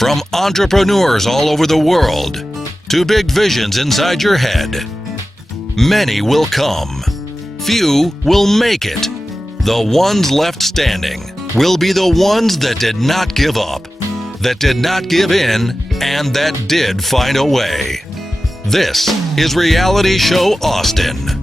From entrepreneurs all over the world to big visions inside your head. Many will come. Few will make it. The ones left standing will be the ones that did not give up, that did not give in, and that did find a way. This is Reality Show Austin.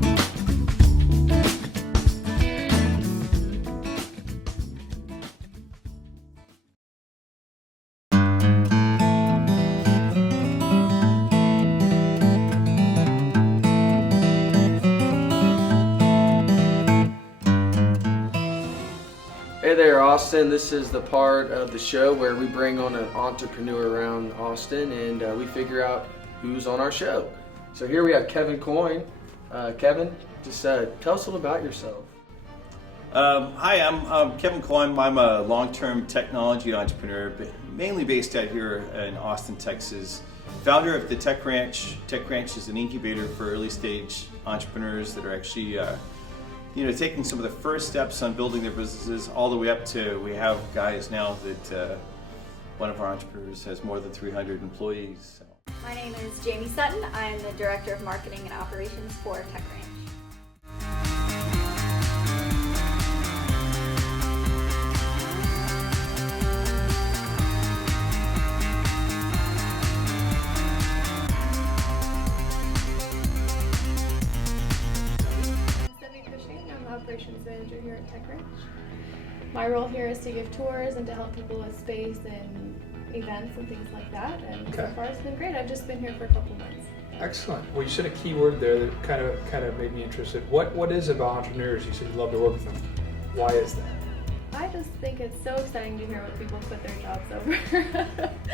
Hey there, Austin. This is the part of the show where we bring on an entrepreneur around Austin and we figure out who's on our show. So here we have Kevin Coyne. Kevin, just tell us a little about yourself. Hi, I'm Kevin Coyne. I'm a long-term technology entrepreneur, mainly based out here in Austin, Texas. Founder of the Tech Ranch. Tech Ranch is an incubator for early-stage entrepreneurs that are actually taking some of the first steps on building their businesses all the way up to, we have guys now that one of our entrepreneurs has more than 300 employees. So. My name is Jamie Sutton. I'm the Director of Marketing and Operations for Tech Ranch. Operations manager here at Tech Ranch. My role here is to give tours and to help people with space and events and things like that. And so far it's been great. I've just been here for a couple months. Excellent. Well, you said a key word there that kind of made me interested. What is it about entrepreneurs? You said you love to work with them. Why is that? I just think it's so exciting to hear what people quit their jobs over.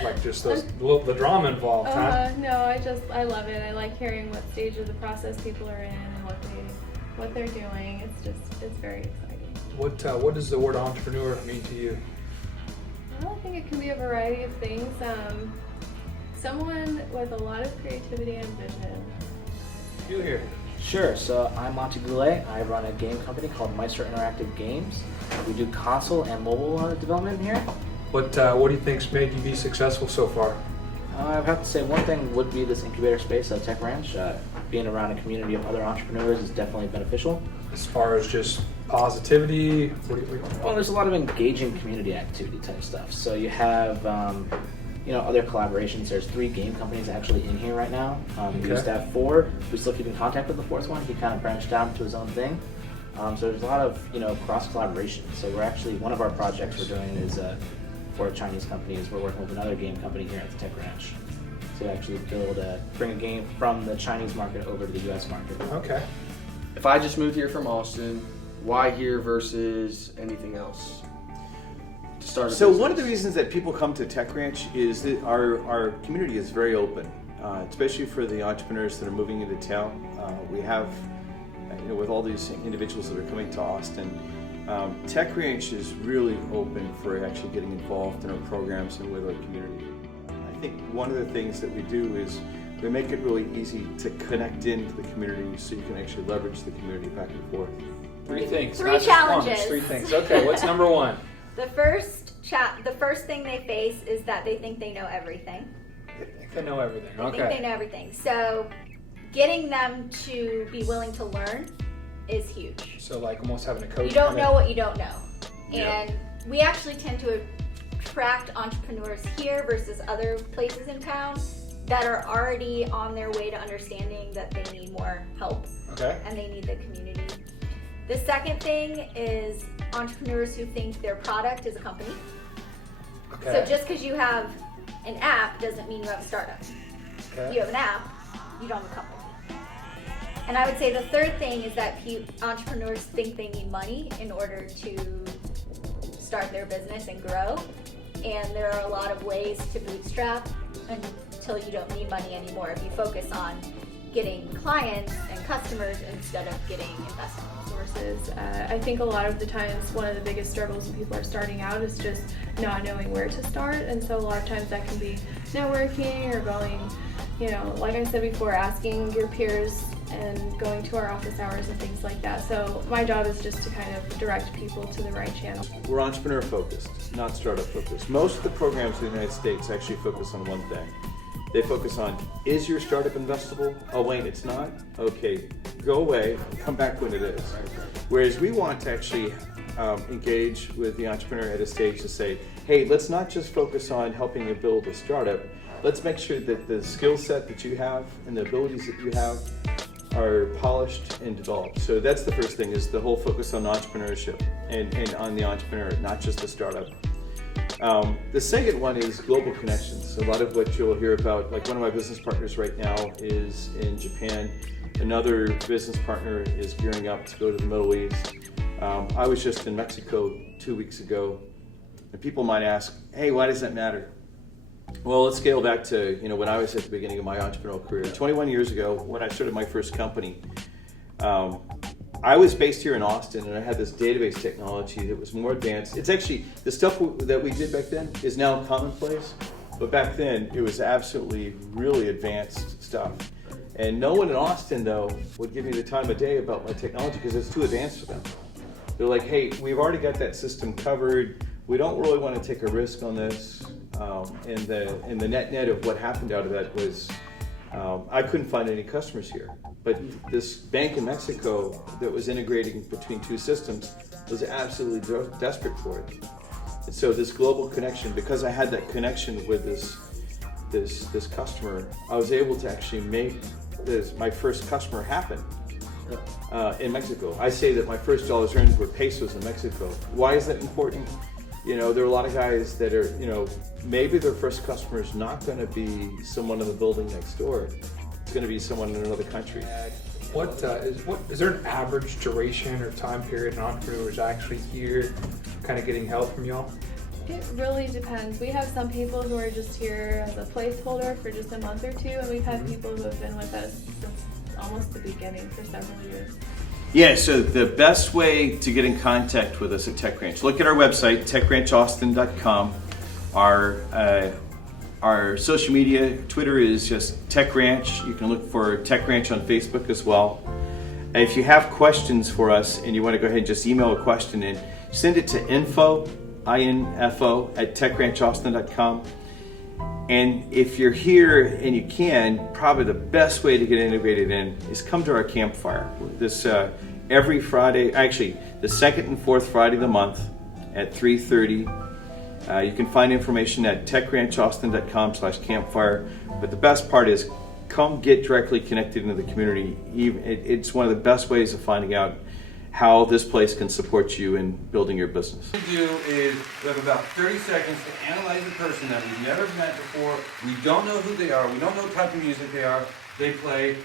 Like just the drama involved, huh? No, I love it. I like hearing what stage of the process people are in and what they're doing. It's very exciting. What does the word entrepreneur mean to you? Well, I think it can be a variety of things. Someone with a lot of creativity and vision. You here? Sure, so I'm Monty Goulet. I run a game company called Meister Interactive Games. We do console and mobile development here. What do you think's made you be successful so far? I would have to say one thing would be this incubator space at Tech Ranch. Being around a community of other entrepreneurs is definitely beneficial. As far as just positivity, Well, there's a lot of engaging community activity type stuff. So you have other collaborations. There's 3 game companies actually in here right now. We used to have 4. We still keep in contact with the 4th one. He kind of branched out to his own thing. So there's a lot of cross collaboration. So we're actually, one of our projects we're doing is for a Chinese company is we're working with another game company here at the Tech Ranch to actually bring a game from the Chinese market over to the U.S. market. Okay. If I just moved here from Austin, why here versus anything else? To start a business? One of the reasons that people come to Tech Ranch is that our community is very open, especially for the entrepreneurs that are moving into town. We have, with all these individuals that are coming to Austin, Tech Ranch is really open for actually getting involved in our programs and with our community. I think one of the things that we do is we make it really easy to connect into the community so you can actually leverage the community back and forth. 3 things. 3 not just challenges. One, 3 things. Okay, what's number 1? The first thing they face is that they think they know everything. They think they know everything. They Okay. think they know everything. So getting them to be willing to learn is huge. So like almost having a coach. You don't know what you don't know. And we actually tend to attract entrepreneurs here versus other places in town that are already on their way to understanding that they need more help. Okay. And they need the community. The second thing is entrepreneurs who think their product is a company. Okay. So just because you have an app doesn't mean you have a startup. Okay. If you have an app, you don't have a company. And I would say the third thing is that entrepreneurs think they need money in order to start their business and grow. And there are a lot of ways to bootstrap until you don't need money anymore if you focus on getting clients and customers instead of getting investment sources. I think a lot of the times one of the biggest struggles when people are starting out is just not knowing where to start, and so a lot of times that can be networking or going, like I said before, asking your peers and going to our office hours and things like that. So my job is just to kind of direct people to the right channel. We're entrepreneur focused, not startup focused. Most of the programs in the United States actually focus on one thing. They focus on, is your startup investable? Oh wait, it's not? Okay, go away, come back when it is. Whereas we want to actually engage with the entrepreneur at a stage to say, hey, let's not just focus on helping you build a startup. Let's make sure that the skill set that you have and the abilities that you have are polished and developed. So that's the first thing, is the whole focus on entrepreneurship and on the entrepreneur, not just the startup. The second one is global connections. A lot of what you'll hear about, like one of my business partners right now is in Japan. Another business partner is gearing up to go to the Middle East. I was just in Mexico 2 weeks ago, and people might ask, hey, why does that matter? Well, let's scale back to when I was at the beginning of my entrepreneurial career. 21 years ago, when I started my first company, I was based here in Austin, and I had this database technology that was more advanced. It's actually, the stuff that we did back then is now commonplace, but back then it was absolutely really advanced stuff. And no one in Austin, though, would give me the time of day about my technology because it's too advanced for them. They're like, hey, we've already got that system covered. We don't really want to take a risk on this. And the net of what happened out of that was I couldn't find any customers here. But this bank in Mexico that was integrating between two systems was absolutely desperate for it. And so this global connection, because I had that connection with this customer, I was able to actually make my first customer happen in Mexico. I say that my first dollars earned were pesos in Mexico. Why is that important? There are a lot of guys that are, maybe their first customer is not going to be someone in the building next door. It's going to be someone in another country. Is there an average duration or time period an entrepreneur is actually here, kind of getting help from y'all? It really depends. We have some people who are just here as a placeholder for just a month or two, and we've had people who have been with us since almost the beginning for several years. Yeah, so the best way to get in contact with us at TechRanch, look at our website, techranchaustin.com. Our social media, Twitter is just TechRanch. You can look for TechRanch on Facebook as well. If you have questions for us and you want to go ahead and just email a question in, send it to info at techranchaustin.com. And if you're here and you can, probably the best way to get integrated in is come to our campfire. This every Friday, actually the second and fourth Friday of the month at 3:30. You can find information at techranchaustin.com/campfire. But the best part is come get directly connected into the community. It's one of the best ways of finding out how this place can support you in building your business. What we do is we have about 30 seconds to analyze a person that we've never met before. We don't know who they are. We don't know what type of music they play.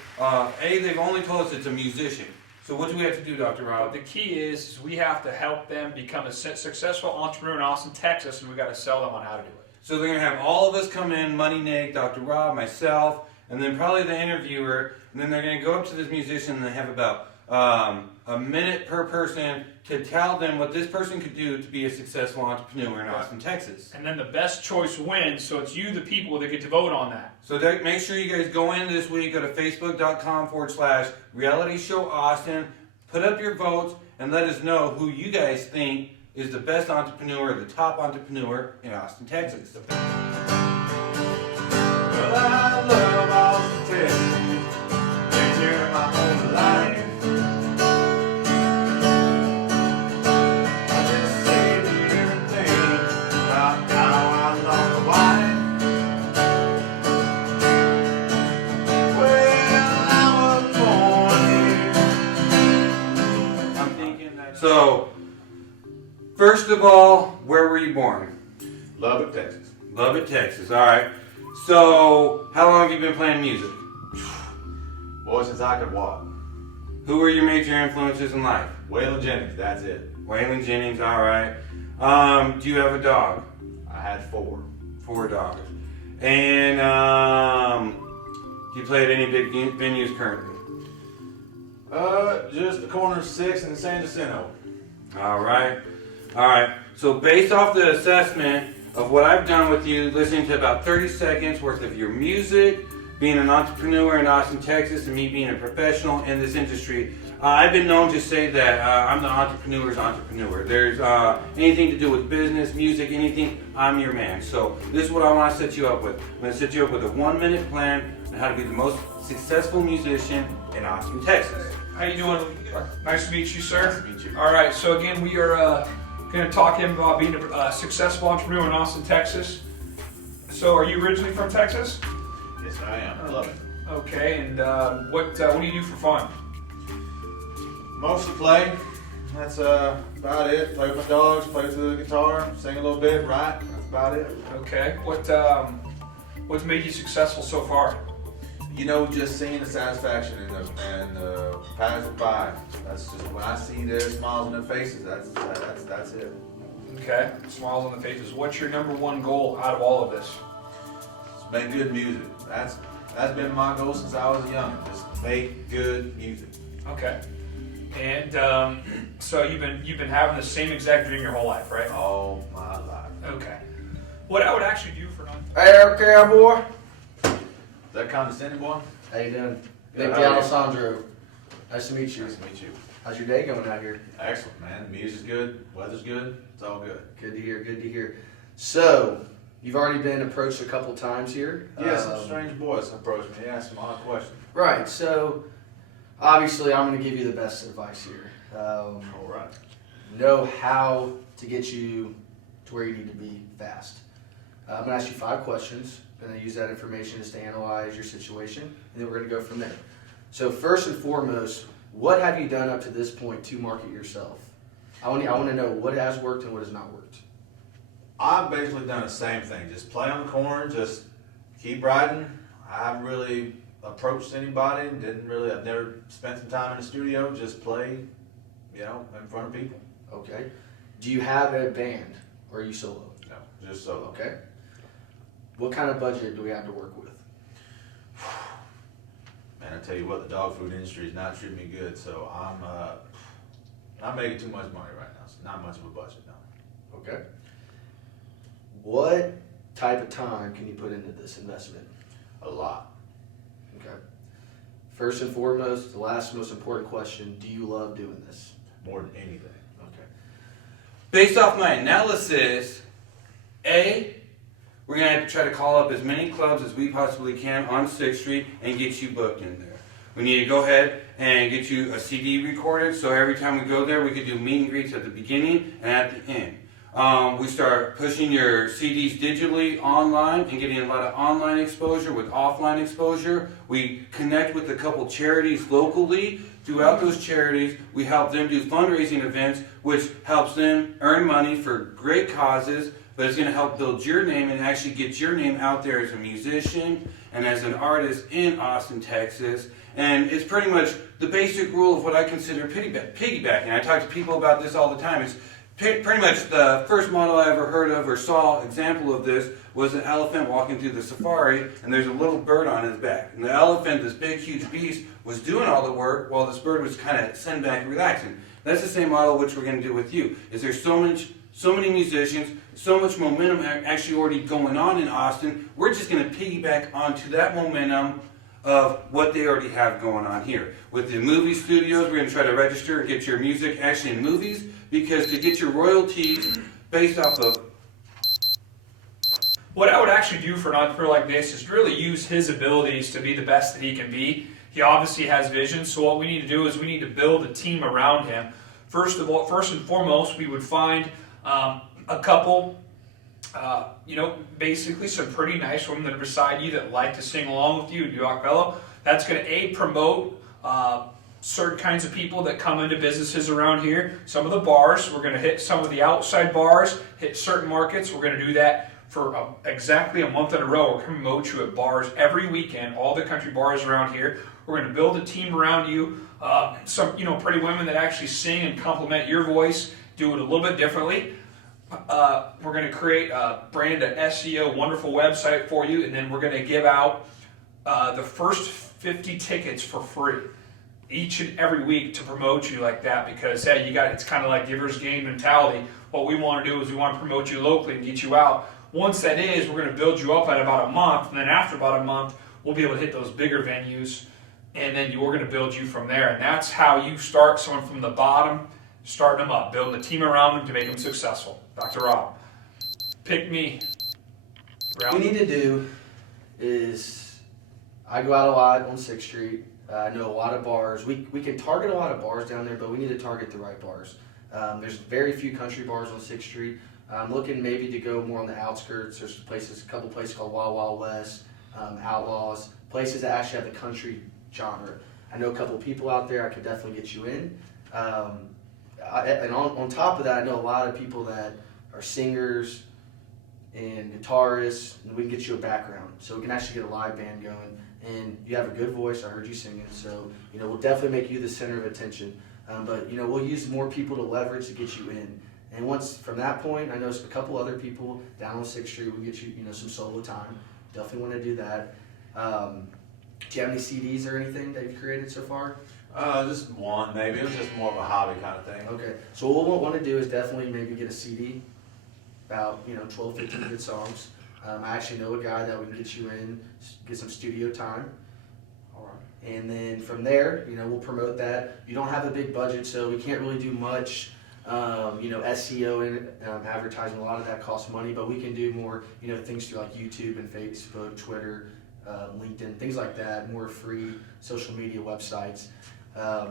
They've only told us it's a musician. So what do we have to do, Dr. Rob? The key is we have to help them become a successful entrepreneur in Austin, Texas, and we got to sell them on how to do it. So they're going to have all of us come in, Money Nick, Dr. Rob, myself, and then probably the interviewer, and then they're going to go up to this musician and they have about a minute per person to tell them what this person could do to be a successful entrepreneur in Austin, Texas. And then the best choice wins, so it's you, the people, that get to vote on that. So make sure you guys go in this week, go to facebook.com/reality show Austin, put up your votes, and let us know who you guys think is the best entrepreneur, the top entrepreneur in Austin, Texas. Well, I love Austin, Texas. Been here my whole life. I just say everything about how I lost a wife. Well, I was born here. I'm thinking that. So, first of all, where were you born? Lubbock, Texas. Lubbock, Texas. All right. So, how long have you been playing music? Boy, since I could walk. Who were your major influences in life? Waylon Jennings, that's it. Waylon Jennings, all right. Do you have a dog? I had 4. 4 dogs. And do you play at any big venues currently? Just the corner of 6th and San Jacinto. All right. All right. So based off the assessment of what I've done with you, listening to about 30 seconds worth of your music, being an entrepreneur in Austin, Texas, and me being a professional in this industry, I've been known to say that I'm the entrepreneur's entrepreneur. There's anything to do with business, music, anything, I'm your man. So this is what I want to set you up with. I'm going to set you up with a 1-minute plan on how to be the most successful musician in Austin, Texas. How you doing? Nice to meet you, sir. Nice to meet you. All right, so again, we are going to talk to him about being a successful entrepreneur in Austin, Texas. So are you originally from Texas? Yes, I am. I love it. Okay, and what do you do for fun? Mostly play. That's about it. Play with my dogs, play with the guitar, sing a little bit, write. That's about it. Okay, what's made you successful so far? You know, just seeing the satisfaction and the passers by. That's just when I see their smiles on their faces. That's it. Okay, smiles on the faces. What's your number one goal out of all of this? Just make good music. That's been my goal since I was young. Just make good music. Okay, and so you've been having the same exact dream your whole life, right? All my life. Okay. What I would actually do for Hey, cowboy. Is that condescending, boy? How you doing? Good, Nick how are you? Alessandro. Nice to meet you. Nice to meet you. How's your day going out here? Excellent, man. The music's good. Weather's good. It's all good. Good to hear, good to hear. So, you've already been approached a couple times here. Yeah, some strange boys approached me. Asked some odd questions. Right, so obviously I'm going to give you the best advice here. All right. Know how to get you to where you need to be fast. I'm going to ask you 5 questions, and then use that information just to analyze your situation, and then we're going to go from there. So first and foremost, what have you done up to this point to market yourself? I want to know what has worked and what has not worked. I've basically done the same thing. Just play on the corner, just keep writing. I haven't really approached anybody. I've never spent some time in the studio. Just play, in front of people. Okay. Do you have a band, or are you solo? No, just solo. Okay. What kind of budget do we have to work with? Man, I tell you what, the dog food industry is not treating me good, so I'm not making too much money right now. It's not much of a budget now. Okay. What type of time can you put into this investment? A lot. Okay. First and foremost, the last most important question, do you love doing this? More than anything. Okay. Based off my analysis, we're going to have to try to call up as many clubs as we possibly can on 6th Street and get you booked in there. We need to go ahead and get you a CD recorded, so every time we go there, we could do meet and greets at the beginning and at the end. We start pushing your CDs digitally online and getting a lot of online exposure with offline exposure. We connect with a couple charities locally. Throughout those charities, we help them do fundraising events, which helps them earn money for great causes, but it's going to help build your name and actually get your name out there as a musician and as an artist in Austin, Texas. And it's pretty much the basic rule of what I consider piggybacking. I talk to people about this all the time. It's pretty much the first model I ever heard of or saw example of this was an elephant walking through the safari, and there's a little bird on his back. And the elephant, this big, huge beast, was doing all the work while this bird was kind of sitting back and relaxing. That's the same model which we're going to do with you. Is there's so many musicians, so much momentum actually already going on in Austin. We're just going to piggyback onto that momentum of what they already have going on here. With the movie studios, we're going to try to register and get your music actually in movies, because to get your royalties based off of... What I would actually do for an entrepreneur like this is really use his abilities to be the best that he can be. He obviously has vision, so what we need to do is we need to build a team around him. First and foremost, we would find a couple, basically some pretty nice women that are beside you that like to sing along with you and do a cappella. That's going to promote certain kinds of people that come into businesses around here. Some of the bars, we're going to hit some of the outside bars, hit certain markets. We're going to do that for exactly a month in a row. We're going to promote you at bars every weekend, all the country bars around here. We're going to build a team around you. Some pretty women that actually sing and complement your voice, do it a little bit differently. We're going to create brand an SEO wonderful website for you, and then we're going to give out the first 50 tickets for free each and every week to promote you like that, because hey, it's kind of like giver's gain mentality. What we want to do is we want to promote you locally and get you out. Once that is, we're going to build you up at about a month, and then after about a month, we'll be able to hit those bigger venues, and then we're going to build you from there. And that's how you start someone from the bottom, starting them up, building a team around them to make them successful. Dr. Rob, pick me. What we need to do is, I go out a lot on 6th Street. I know a lot of bars. We can target a lot of bars down there, but we need to target the right bars. There's very few country bars on 6th Street. I'm looking maybe to go more on the outskirts. There's a couple places called Wild Wild West, Outlaws, places that actually have the country genre. I know a couple of people out there. I could definitely get you in. And on top of that, I know a lot of people that are singers and guitarists, and we can get you a background. So we can actually get a live band going. And you have a good voice. I heard you singing. So, we'll definitely make you the center of attention. But, we'll use more people to leverage to get you in. And once from that point, I know a couple other people down on 6th Street will get you, some solo time. Definitely want to do that. Do you have any CDs or anything that you've created so far? Just one, maybe. It was just more of a hobby kind of thing. Okay. So what we'll want to do is definitely maybe get a CD, about 12, 15 good songs. I actually know a guy that we can get you in, get some studio time. All right. And then from there, we'll promote that. You don't have a big budget, so we can't really do much. SEO and advertising, a lot of that costs money, but we can do more, things through like YouTube and Facebook, Twitter, LinkedIn, things like that, more free social media websites.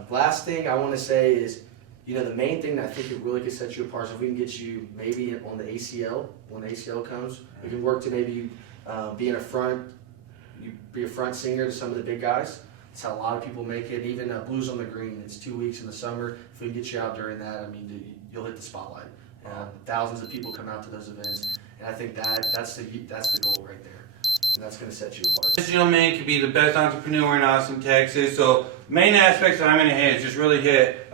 Last thing I want to say is, the main thing that I think it really could set you apart is if we can get you maybe on the ACL, when the ACL comes, we can work to maybe be a front singer to some of the big guys. That's how a lot of people make it. Even Blues on the Green, it's 2 weeks in the summer. If we can get you out during that, you'll hit the spotlight. Thousands of people come out to those events, and I think that's the goal right there. And that's going to set you apart. This young man could be the best entrepreneur in Austin, Texas. So main aspects that I'm going to hit is just really hit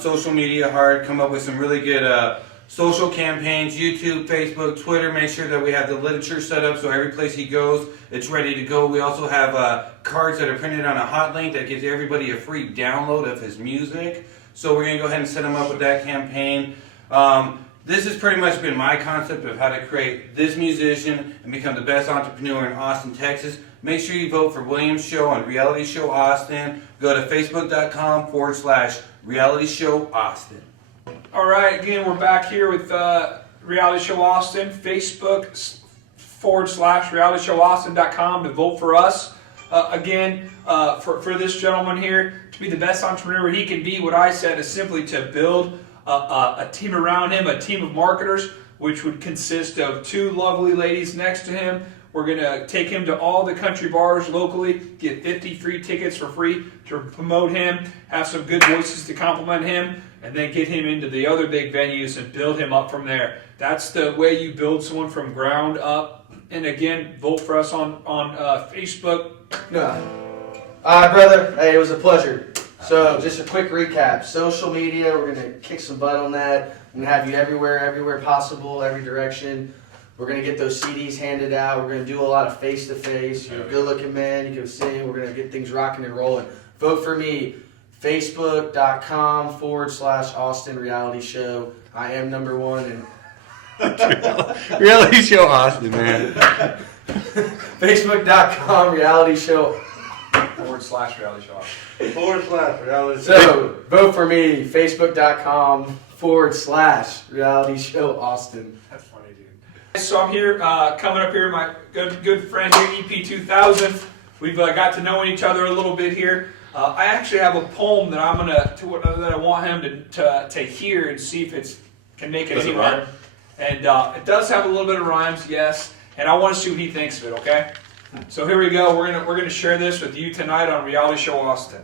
social media hard, come up with some really good social campaigns, YouTube, Facebook, Twitter. Make sure that we have the literature set up so every place he goes, it's ready to go. We also have cards that are printed on a hot link that gives everybody a free download of his music. So we're going to go ahead and set him up with that campaign. This has pretty much been my concept of how to create this musician and become the best entrepreneur in Austin, Texas. Make sure you vote for William's show on Reality Show Austin. Go to facebook.com/Reality Show Austin. All right, again, we're back here with Reality Show Austin, Facebook.com/RealityShowAustin.com to vote for us. For this gentleman here, to be the best entrepreneur he can be, what I said is simply to build a team around him, a team of marketers, which would consist of 2 lovely ladies next to him. We're going to take him to all the country bars locally, get 50 free tickets for free to promote him, have some good voices to compliment him, and then get him into the other big venues and build him up from there. That's the way you build someone from ground up. And again, vote for us on Facebook. No. All right, brother. Hey, it was a pleasure. So just a quick recap. Social media, we're going to kick some butt on that. I'm going to have you everywhere possible, every direction. We're going to get those CDs handed out. We're going to do a lot of face-to-face. You're a good-looking man. You can sing. We're going to get things rocking and rolling. Vote for me. Facebook.com/Austin Reality Show. I am number 1. And Reality Show Austin, man. Facebook.com Reality Show. /Reality Show Austin. /Reality Show. So, vote for me. Facebook.com/Reality Show Austin. That's funny, dude. So I'm here, coming up here, my good friend Nick EP2000. We've got to know each other a little bit here. I actually have a poem that that I want him to hear and see if it can make it anywhere. And it does have a little bit of rhymes, yes. And I want to see what he thinks of it. Okay. So here we go. We're gonna share this with you tonight on Reality Show Austin.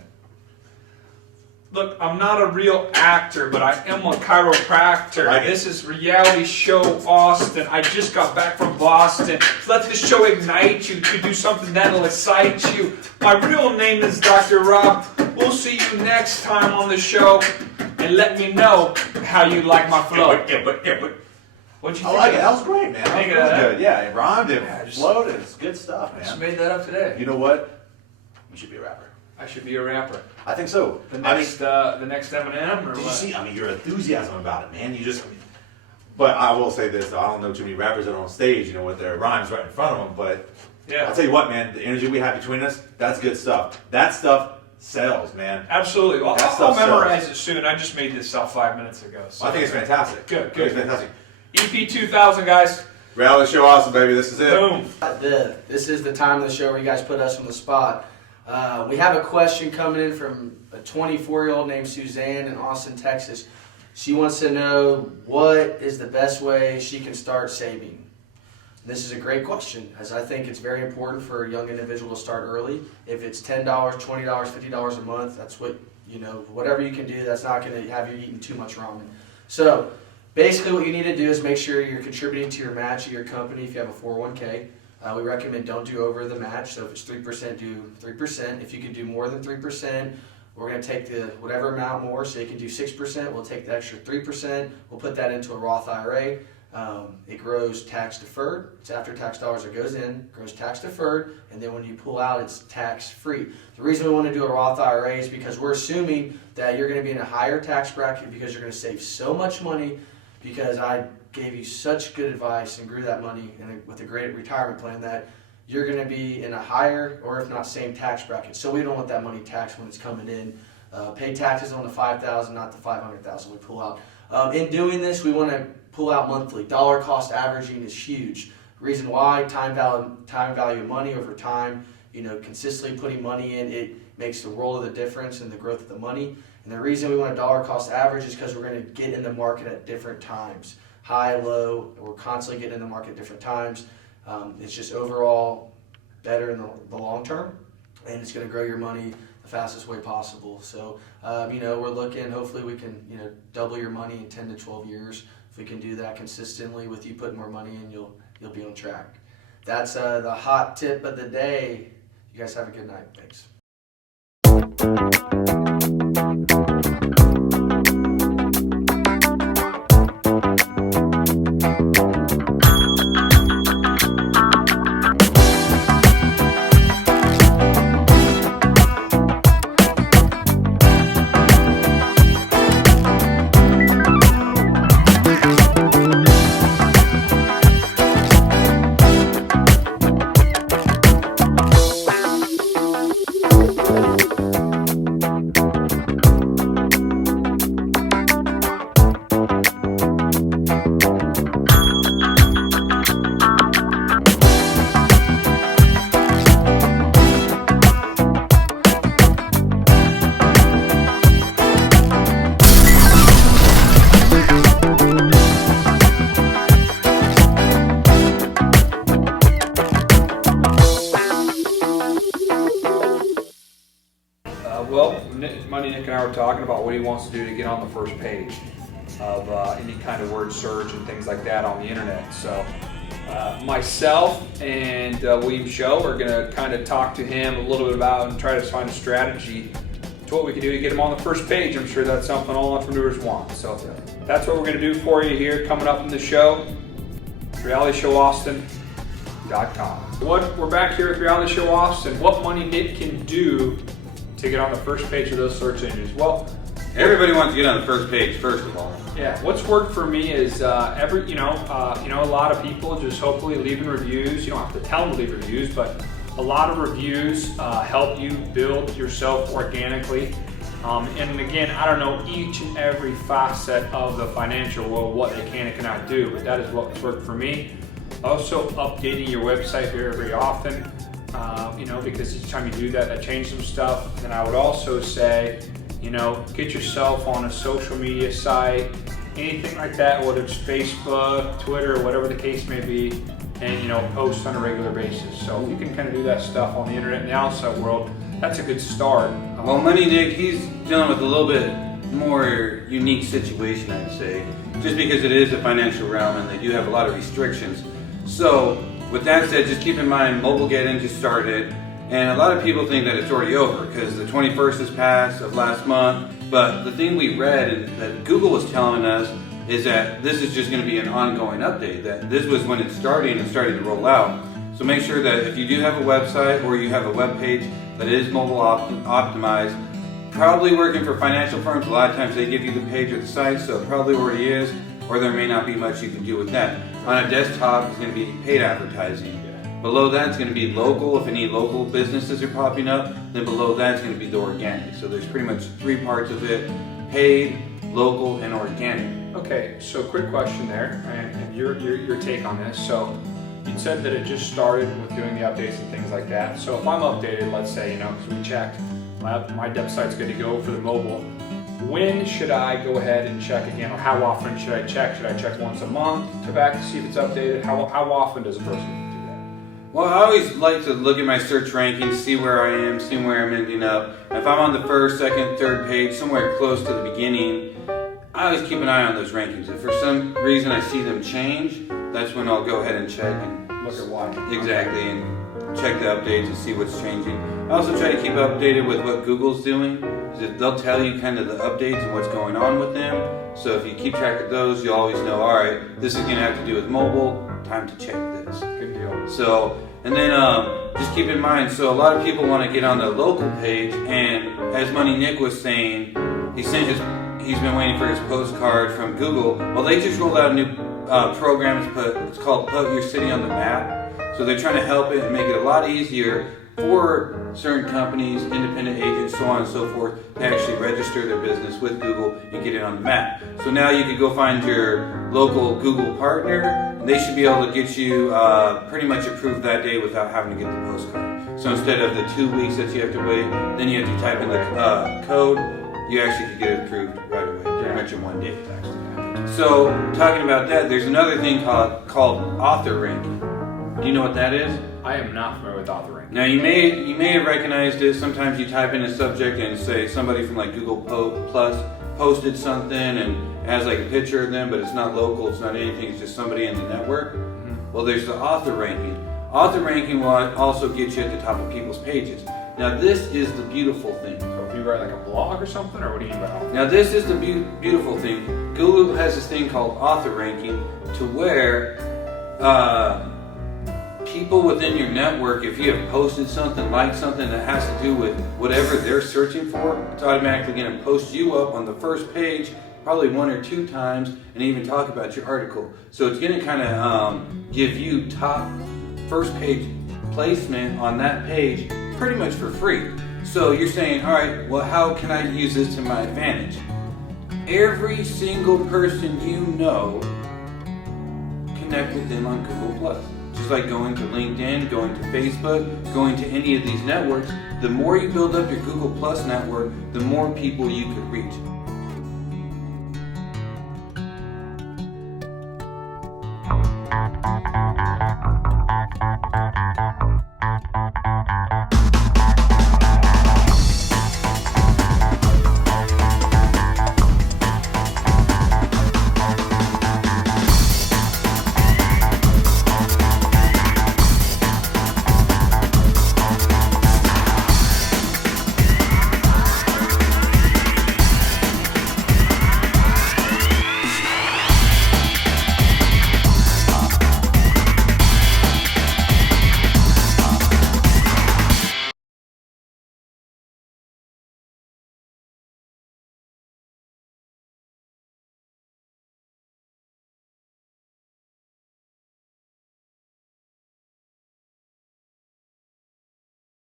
Look, I'm not a real actor, but I am a chiropractor. This is Reality Show Austin. I just got back from Boston. Let this show ignite you to do something that'll excite you. My real name is Dr. Rob. We'll see you next time on the show, and let me know how you like my flow. What'd you think? I like it. That was great, man. That was really good. Yeah, it rhymed, it flowed, it's good stuff, man. I just made that up today. You know what? You should be a rapper. I should be a rapper. I think so. The next Eminem, or did what? you see? Your enthusiasm about it, man. But I will say this, though, I don't know too many rappers that are on stage, you know, with their rhymes right in front of them. But Yeah. I'll tell you what, man, the energy we have between us, that's good stuff. That stuff sells, man. Absolutely. Well, That I'll stuff memorize sells. it soon. I just made this up 5 minutes ago. So. I think it's fantastic. Good, I think it's good. fantastic. EP2000, guys. Reality show awesome, baby. This is it. Boom. This is the time of the show where you guys put us on the spot. We have a question coming in from a 24-year-old named Suzanne in Austin, Texas. She wants to know what is the best way she can start saving. This is a great question, as I think it's very important for a young individual to start early. If it's $10, $20, $50 a month, that's what, you know, whatever you can do, that's not going to have you eating too much ramen. So basically what you need to do is make sure you're contributing to your match of your company if you have a 401k. We recommend don't do over the match, so if it's 3%, do 3%. If you can do more than 3%, we're going to take the whatever amount more, so you can do 6%, we'll take the extra 3%, we'll put that into a Roth IRA. It grows tax deferred. It's after tax dollars that goes in, grows tax deferred, and then when you pull out, it's tax free. The reason we want to do a Roth IRA is because we're assuming that you're going to be in a higher tax bracket because you're going to save so much money, because I gave you such good advice and grew that money with a great retirement plan that you're going to be in a higher or if not same tax bracket. So we don't want that money taxed when it's coming in. Pay taxes on the $5,000, not the $500,000 we pull out. In doing this, we want to pull out monthly. Dollar cost averaging is huge. Reason why, time value of money over time, you know, consistently putting money in, it makes the world of the difference in the growth of the money. And the reason we want a dollar cost average is because we're going to get in the market at different times. High, low, we're constantly getting in the market at different times. It's just overall better in the long term, and it's going to grow your money the fastest way possible. So, you know, we're looking, hopefully we can, you know, double your money in 10 to 12 years. If we can do that consistently with you putting more money in, you'll be on track. That's the hot tip of the day. You guys have a good night. Thanks. Nick and I were talking about what he wants to do to get on the first page of any kind of word search and things like that on the internet. So myself and William Show are going to kind of talk to him a little bit about and try to find a strategy to what we can do to get him on the first page. I'm sure that's something all entrepreneurs want. So that's what we're going to do for you here coming up in the show. RealityShowAustin.com. We're back here with Reality Show Austin. What money Nick can do to get on the first page of those search engines? Well, everybody wants to get on the first page, first of all. Yeah, what's worked for me is a lot of people just hopefully leaving reviews. You don't have to tell them to leave reviews, but a lot of reviews help you build yourself organically. And again, I don't know each and every facet of the financial world, what they can and cannot do, but that is what's worked for me. Also, updating your website very, very often. Because each time you do that, that changes some stuff. And I would also say, get yourself on a social media site, anything like that, whether it's Facebook, Twitter, whatever the case may be, and post on a regular basis. So if you can kind of do that stuff on the internet and the outside world, that's a good start. Well, Money Nick, he's dealing with a little bit more unique situation, I'd say, just because it is a financial realm and they do have a lot of restrictions. So with that said, just keep in mind, Mobilegeddon just started, and a lot of people think that it's already over because the 21st has passed of last month. But the thing we read and that Google was telling us is that this is just going to be an ongoing update, that this was when it's starting and starting to roll out. So make sure that if you do have a website or you have a web page that is mobile optimized, probably working for financial firms, a lot of times they give you the page or the site, so it probably already is. or there may not be much you can do with that. On a desktop, it's going to be paid advertising. Below that, it's going to be local, if any local businesses are popping up. Then below that, it's going to be the organic. So there's pretty much 3 parts of it: paid, local, and organic. Okay, so quick question there, and your take on this. So you said that it just started with doing the updates and things like that. So if I'm updated, let's say, because we checked, my website's good to go for the mobile. When should I go ahead and check again, or how often should I check? Should I check once a month to back to see if it's updated? How often does a person do that? Well, I always like to look at my search rankings, see where I am, see where I'm ending up. If I'm on the first, second, third page, somewhere close to the beginning, I always keep an eye on those rankings. If for some reason I see them change, that's when I'll go ahead and check and Look at why. exactly and check the updates and see what's changing. I also try to keep updated with what Google's doing. They'll tell you kind of the updates and what's going on with them. So if you keep track of those, you'll always know, all right, this is going to have to do with mobile, time to check this. Good deal. So, and then just keep in mind, so a lot of people want to get on the local page, and as Money Nick was saying, he's been waiting for his postcard from Google. Well, they just rolled out a new program. It's called Put Your City on the Map. So they're trying to help it and make it a lot easier for certain companies, independent agents, so on and so forth, to actually register their business with Google and get it on the map. So now you can go find your local Google partner, and they should be able to get you pretty much approved that day without having to get the postcard. So instead of the 2 weeks that you have to wait, then you have to type in the code, you actually could get it approved right away, pretty much in 1 day. So talking about that, there's another thing called author ranking. Do you know what that is? I am not familiar with author ranking. Now you may have recognized it. Sometimes you type in a subject and say somebody from like Google Plus posted something and it has like a picture of them, but it's not local, it's not anything, it's just somebody in the network. Well, there's the author ranking. Author ranking will also get you at the top of people's pages. Now this is the beautiful thing. So if you write like a blog or something, or what do you mean by author? Now this is the beautiful thing. Google has this thing called author ranking to where people within your network, if you have posted something, liked something that has to do with whatever they're searching for, it's automatically going to post you up on the first page probably 1 or 2 times and even talk about your article. So it's going to kind of give you top first page placement on that page pretty much for free. So you're saying, all right, well, how can I use this to my advantage? Every single person you know, connect with them on Google Plus. Just like going to LinkedIn, going to Facebook, going to any of these networks, the more you build up your Google Plus network, the more people you could reach.